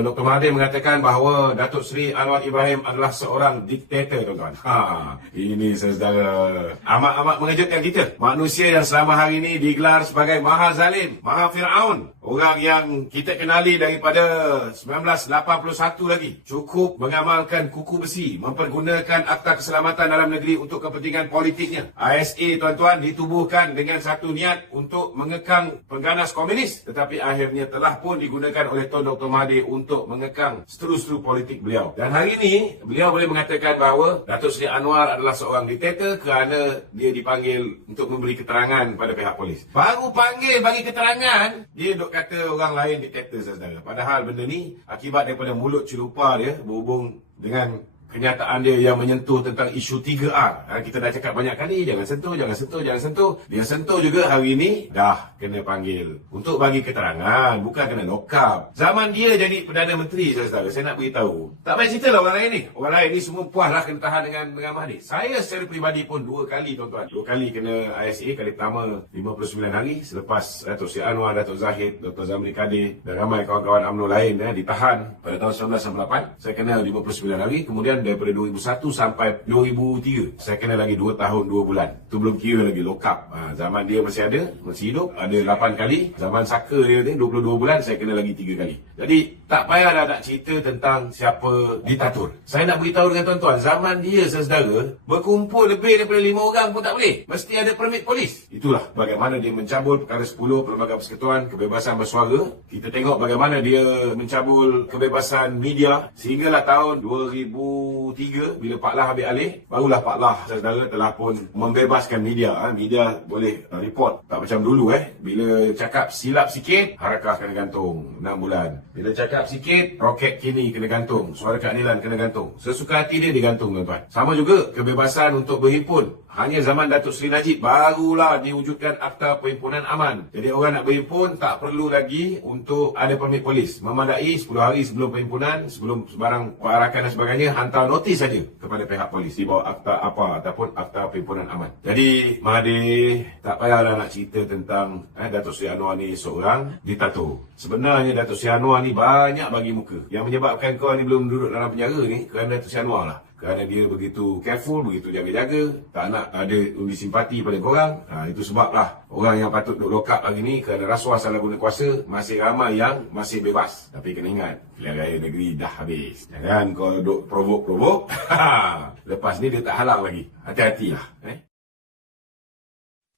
Tuan Dr. Mahathir mengatakan bahawa Datuk Seri Anwar Ibrahim adalah seorang diktator, tuan-tuan. Ini saudara amat-amat mengejutkan kita. Manusia yang selama hari ini digelar sebagai Maha Zalim, Maha Fir'aun. Orang yang kita kenali daripada 1981 lagi. Cukup mengamalkan kuku besi, mempergunakan Akta Keselamatan Dalam Negeri untuk kepentingan politiknya. ISA, tuan-tuan, ditubuhkan dengan satu niat untuk mengekang pengganas komunis. Tetapi akhirnya telah pun digunakan oleh Tuan Dr. Mahathir untuk mengekang seteru-seteru politik beliau. Dan hari ini, beliau boleh mengatakan bahawa Datuk Seri Anwar adalah seorang diktator kerana dia dipanggil untuk memberi keterangan pada pihak polis. Baru panggil bagi keterangan, dia duk kata orang lain diktator, saudara. Padahal benda ni akibat daripada mulut celupa dia berhubung dengan kenyataan dia yang menyentuh tentang isu 3R. Kita dah cakap banyak kali, jangan sentuh, jangan sentuh, jangan sentuh. Dia sentuh juga hari ini, dah kena panggil untuk bagi keterangan, bukan kena lock up. Zaman dia jadi Perdana Menteri, saudara, saya nak beritahu. Tak payah cerita lah orang lain ni. Orang lain ni semua puas lah kena tahan dengan Mahathir. Saya secara peribadi pun 2 kali, tuan-tuan. 2 kali kena ISA. Kali pertama 59 hari selepas Datuk Seri Anwar, Datuk Zahid, Dr. Zamri Kadir dan ramai kawan-kawan UMNO lain ditahan pada tahun 1998. Saya kena 59 hari. Kemudian daripada 2001 sampai 2003 saya kena lagi 2 tahun 2 bulan. Itu belum kira lagi lock up. Zaman dia masih ada, masih hidup, ada 8 kali. Zaman Saka dia 22 bulan, saya kena lagi 3 kali. Jadi tak payah dah nak cerita tentang siapa diktator. Saya nak beritahu dengan tuan-tuan, zaman dia, saudara, berkumpul lebih daripada 5 orang pun tak boleh. Mesti ada permit polis. Itulah bagaimana dia mencabul perkara 10 Perlembagaan Persekutuan Kebebasan Bersuara. Kita tengok bagaimana dia mencabul kebebasan media sehinggalah tahun 2003 bila Pak Lah ambil alih, barulah Pak Lah, saudara, telah pun membebaskan media. Media boleh report, tak macam dulu bila cakap silap sikit, Harakah kena gantung 6 bulan. Bila cakap sikit, roket kini kena gantung, Suara Keadilan kena gantung. Sesuka hati dia digantung, tuan-tuan. Sama juga kebebasan untuk berhimpun. Hanya zaman Datuk Seri Najib barulah diwujudkan Akta Perhimpunan Aman. Jadi orang nak berhimpun tak perlu lagi untuk ada permit polis. Memadai 10 hari sebelum perhimpunan, sebelum sebarang perarakan dan sebagainya, hantar notis saja kepada pihak polis di bawah Akta apa ataupun Akta Perhimpunan Aman. Jadi Mahathir tak payahlah nak cerita tentang Datuk Seri Anwar ni seorang diktator. Sebenarnya Datuk Seri Anwar ni banyak bagi muka. Yang menyebabkan kau ni belum duduk dalam penjara ni kerana Datuk Seri Anwar lah. Kerana dia begitu careful, begitu jaga-jaga, tak nak ada undi simpati pada korang. Itu sebablah orang yang patut duduk lock up hari ni kerana rasuah salah guna kuasa, masih ramai yang masih bebas. Tapi kena ingat, pilihan raya negeri dah habis. Jangan kau duduk provok-provok. Lepas ni dia tak halang lagi. Hati-hatilah.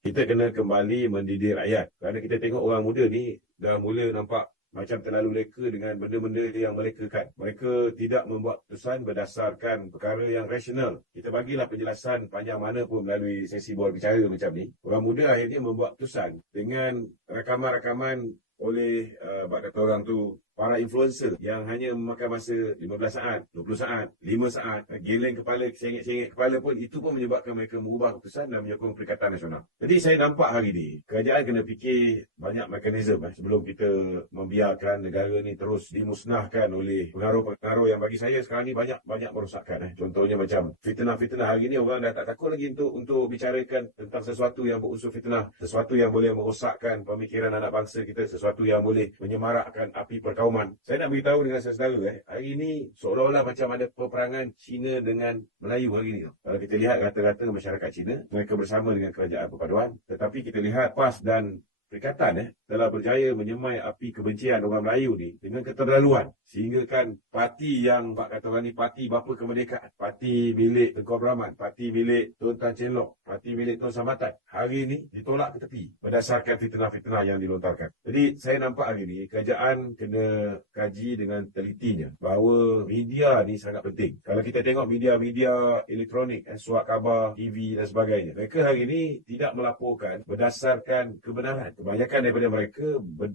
Kita kena kembali mendidik rakyat. Kerana kita tengok orang muda ni dah mula nampak macam terlalu leka dengan benda-benda yang merekakan. Mereka tidak membuat keputusan berdasarkan perkara yang rasional. Kita bagilah penjelasan panjang mana pun melalui sesi bola bicara macam ni. Orang muda akhirnya membuat keputusan dengan rakaman-rakaman oleh kata orang tu, para influencer yang hanya memakan masa 15 saat, 20 saat, 5 saat, geleng kepala, sengit-sengit kepala pun, itu pun menyebabkan mereka mengubah keputusan dan menyokong Perikatan Nasional. Jadi saya nampak hari ini, kerajaan kena fikir banyak mekanisme sebelum kita membiarkan negara ni terus dimusnahkan oleh pengaruh-pengaruh yang bagi saya sekarang ni banyak merosakkan. Contohnya macam fitnah-fitnah. Hari ini orang dah tak takut lagi untuk bicarakan tentang sesuatu yang berunsur fitnah, sesuatu yang boleh merosakkan pemikiran anak bangsa kita, sesuatu yang boleh menyemarakkan api perkauman. Saya nak beritahu dengan saudara, hari ini seolah-olah macam ada peperangan Cina dengan Melayu hari ini. Kalau kita lihat rata-rata masyarakat Cina, mereka bersama dengan kerajaan perpaduan. Tetapi kita lihat PAS dan Perikatan telah berjaya menyemai api kebencian orang Melayu ni dengan keterlaluan. Sehingga kan parti yang kata orang ni parti bapa kemerdekaan, parti milik Tengku Abdul Rahman, parti milik Tun Tan Cheng Lock, parti milik Tun Samatan, hari ni ditolak ke tepi berdasarkan fitnah-fitnah yang dilontarkan. Jadi saya nampak hari ni kerajaan kena kaji dengan telitinya bahawa media ni sangat penting. Kalau kita tengok media-media elektronik, surat khabar, TV dan sebagainya, mereka hari ni tidak melaporkan berdasarkan kebenaran. Kebanyakan daripada mereka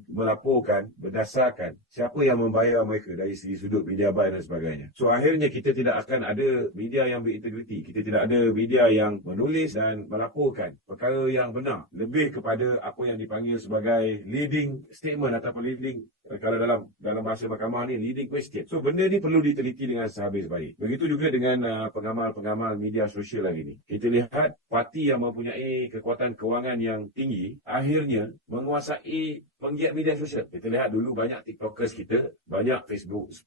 melaporkan berdasarkan siapa yang membayar mereka dari segi sudut media buy dan sebagainya. So akhirnya kita tidak akan ada media yang berintegriti. Kita tidak ada media yang menulis dan melaporkan perkara yang benar. Lebih kepada apa yang dipanggil sebagai leading statement ataupun leading Kalau dalam bahasa mahkamah ni leading question. So benda ni perlu diteliti dengan sehabis baik. Begitu juga dengan pengamal-pengamal media sosial hari ni. Kita lihat parti yang mempunyai kekuatan kewangan yang tinggi akhirnya menguasai penggiat media sosial. Kita lihat dulu banyak TikTokers kita, banyak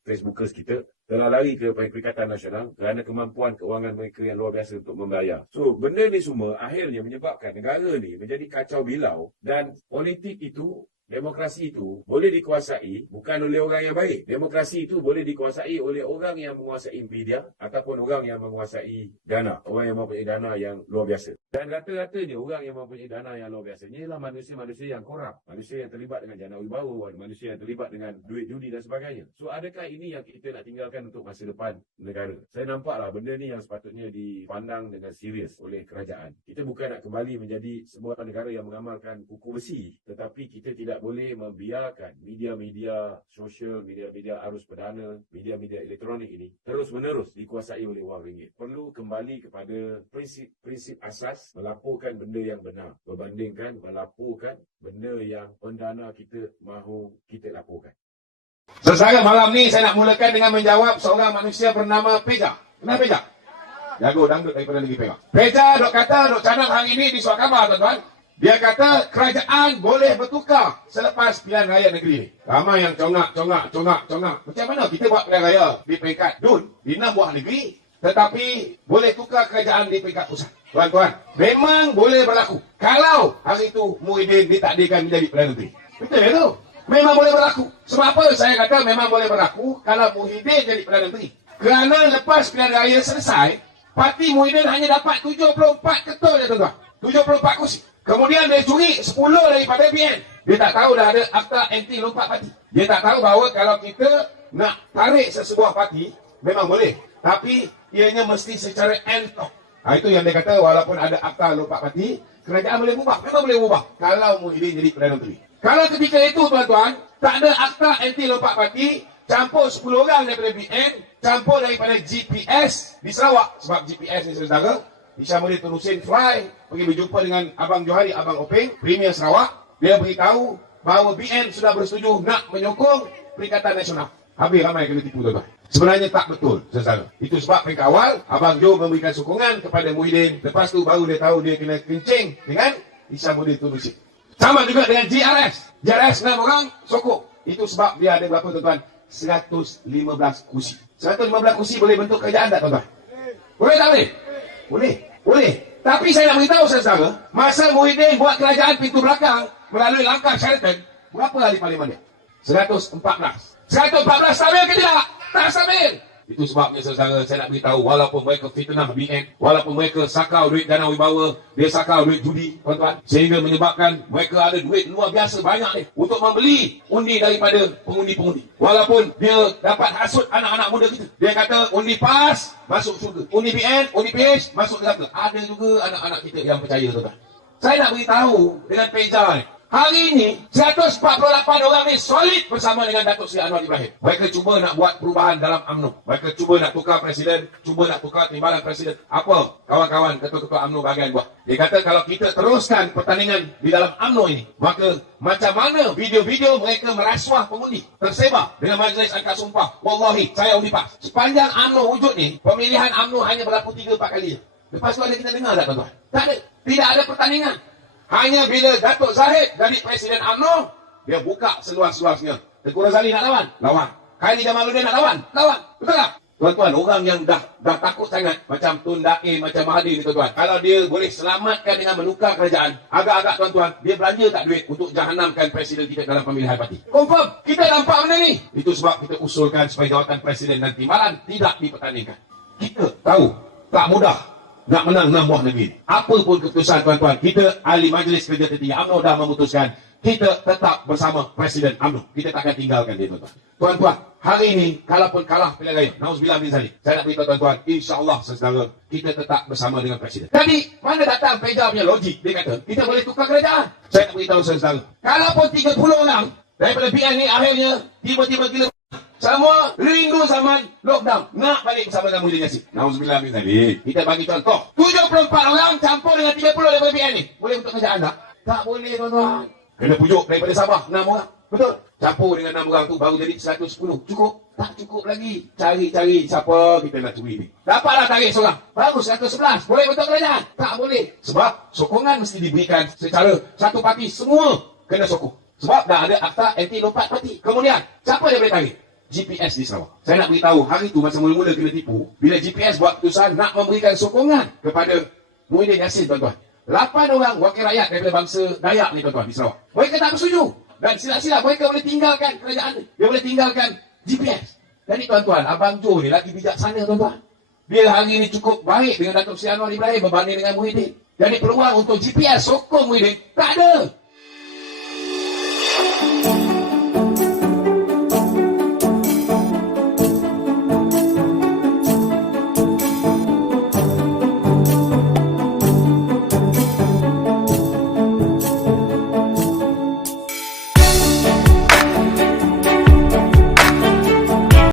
Facebookers kita telah lari ke Perikatan Nasional kerana kemampuan kewangan mereka yang luar biasa untuk membayar. So benda ni semua akhirnya menyebabkan negara ni menjadi kacau bilau dan politik itu, demokrasi itu boleh dikuasai bukan oleh orang yang baik. Demokrasi itu boleh dikuasai oleh orang yang menguasai media ataupun orang yang menguasai dana. Orang yang mempunyai dana yang luar biasa. Dan rata-ratanya orang yang mempunyai dana yang luar biasa ini ialah manusia-manusia yang korup. Manusia yang terlibat dengan jana wibawa, manusia yang terlibat dengan duit judi dan sebagainya. So adakah ini yang kita nak tinggalkan untuk masa depan negara? Saya nampaklah benda ni yang sepatutnya dipandang dengan serius oleh kerajaan. Kita bukan nak kembali menjadi sebuah negara yang mengamalkan kuku besi, tetapi kita tidak boleh membiarkan media-media sosial, media-media arus perdana, media-media elektronik ini terus-menerus dikuasai oleh wang ringgit. Perlu kembali kepada prinsip asas melaporkan benda yang benar berbandingkan melaporkan benda yang pendana kita mahu kita laporkan. Saudara, malam ni saya nak mulakan dengan menjawab seorang manusia bernama Peja. Kenapa Peja? Jago dangdut daripada Negeri Perak. Peja dok kata, dok canang hari ni di surat khabar, tuan-tuan. Dia kata kerajaan boleh bertukar selepas pilihan raya negeri ni. Ramai yang congak. Macam mana kita buat pilihan raya di peringkat DUN, di 6 buah negeri, tetapi boleh tukar kerajaan di peringkat pusat. Tuan-tuan, memang boleh berlaku. Kalau hari itu Muhyiddin ditakdirkan menjadi Perdana Menteri. Betul tu? Memang boleh berlaku. Sebab apa saya kata memang boleh berlaku kalau Muhyiddin jadi Perdana Menteri? Kerana lepas pilihan raya selesai, parti Muhyiddin hanya dapat 74 ketul je, tuan-tuan. 74 kursi. Kemudian dia curi 10 daripada BN. Dia tak tahu dah ada akta anti lompat parti. Dia tak tahu bahawa kalau kita nak tarik sesebuah parti, memang boleh. Tapi ianya mesti secara entok. Itu yang dia kata walaupun ada akta lompat parti, kerajaan boleh ubah. Memang boleh ubah kalau Muhyiddin jadi Perdana Menteri. Kalau ketika itu, tuan-tuan, tak ada akta anti lompat parti, campur 10 orang daripada BN, campur daripada GPS di Sarawak. Sebab GPS ni saudara, Hishamuddin terusin fly, pergi berjumpa dengan Abang Johari, Abang Openg, Premier Sarawak. Dia beritahu bahawa BN sudah bersetuju nak menyokong Perikatan Nasional. Habis ramai kena tipu, tuan-tuan. Sebenarnya tak betul, saudara. Itu sebab peringkat awal, Abang Jo memberikan sokongan kepada Muhyiddin. Lepas tu baru dia tahu dia kena kencing dengan Hishamuddin terusin. Sama juga dengan GRS. GRS 6 orang sokong. Itu sebab dia ada berapa, tuan-tuan? 115 kursi. 115 kursi boleh bentuk kerajaan tak, tuan-tuan? Boleh tak boleh? Boleh. Tapi saya nak beritahu saudara, masa Muhyiddin buat kerajaan pintu belakang melalui langkah Sheraton, berapa ahli parlimen dia? 114. 114 stabil ke tidak? Tak stabil. Itu sebabnya saudara, saya nak beritahu, walaupun mereka fitnah BN, walaupun mereka sakau duit dana wibawa, dia sakau duit judi, tuan-tuan, sehingga menyebabkan mereka ada duit luar biasa banyak ni untuk membeli undi daripada pengundi-pengundi. Walaupun dia dapat hasut anak-anak muda kita. Dia kata undi PAS masuk syurga, undi BN, undi PH masuk neraka. Ada juga anak-anak kita yang percaya, tuan-tuan. Saya nak beritahu dengan Peja ni, hari ini 148 orang ni solid bersama dengan Datuk Seri Anwar Ibrahim. Mereka cuba nak buat perubahan dalam UMNO. Mereka cuba nak tukar presiden, cuba nak tukar timbalan presiden. Apa kawan-kawan ketua-ketua UMNO bahagian buat? Dia kata kalau kita teruskan pertandingan di dalam UMNO ini, maka macam mana video-video mereka merasuah pengundi tersebar dengan majlis angkat sumpah. Wallahi, saya undi PAS. Sepanjang UMNO wujud ni, pemilihan UMNO hanya berlaku 3-4 kali. Lepas tu ada kita dengar tak, tuan-tuan? Tak ada. Tidak ada pertandingan. Hanya bila Datuk Zahid jadi Presiden UMNO, dia buka seluas-luasnya. Tengku Razali nak lawan. Khairi Jamaluddin nak lawan. Betul tak? Tuan-tuan, orang yang dah takut sangat, macam Tun Dae, macam Mahathir ni, tuan-tuan. Kalau dia boleh selamatkan dengan menukar kerajaan, agak-agak, tuan-tuan, dia belanja tak duit untuk jahanamkan Presiden kita dalam pemilihan parti. Confirm, kita nampak benda ni. Itu sebab kita usulkan supaya jawatan Presiden dan timbalan tidak dipertandingkan. Kita tahu, tak mudah nak menang 6 buah negeri. Apa pun keputusan, tuan-tuan, kita ahli Majlis Kerja Tertinggi UMNO dah memutuskan kita tetap bersama Presiden UMNO. Kita takkan tinggalkan dia, tuan-tuan. Tuan-tuan, hari ini kalaupun kalah pilihan raya, nauzubillah min zalik, saya nak beritahu tuan-tuan, insya-Allah saudara, kita tetap bersama dengan Presiden. Jadi, mana datang Peja punya logik? Dia kata, kita boleh tukar kerajaan. Saya nak beritahu saudara, kalaupun 30 orang daripada PN ni akhirnya tiba-tiba gila, semua rindu zaman lockdown, nak balik bersama dengan Muhyiddin Yassin. Nauzubillah min zalik. Kita bagi contoh, 74 orang campur dengan 30 daripada PN ni. Boleh untuk kerajaan tak? Tak boleh, tuan-tuan. Kena pujuk daripada Sabah 6 orang. Betul. Campur dengan 6 orang tu baru jadi 110. Cukup? Tak cukup lagi. Cari-cari siapa kita nak curi ni. Dapatlah tarik seorang. Baru 111. Boleh betul kerajaan? Tak boleh. Sebab sokongan mesti diberikan secara satu parti. Semua kena sokong. Sebab dah ada akta anti lompat parti. Kemudian, siapa yang boleh tarik? GPS di Sarawak. Saya nak beritahu, hari tu masa mula-mula kena tipu, bila GPS buat keputusan nak memberikan sokongan kepada Muhyiddin Yassin, tuan-tuan. 8 orang wakil rakyat daripada bangsa Dayak ni, tuan-tuan, di Sarawak. Mereka tak bersetuju. Dan sila-sila mereka boleh tinggalkan kerajaan ni. Dia boleh tinggalkan GPS. Jadi tuan-tuan, Abang Jo ni lagi bijaksana, tuan-tuan. Dia hari ni cukup baik dengan Datuk Seri Anwar Ibrahim berbanding dengan Muhyiddin. Jadi peluang untuk GPS sokong Muhyiddin tak ada.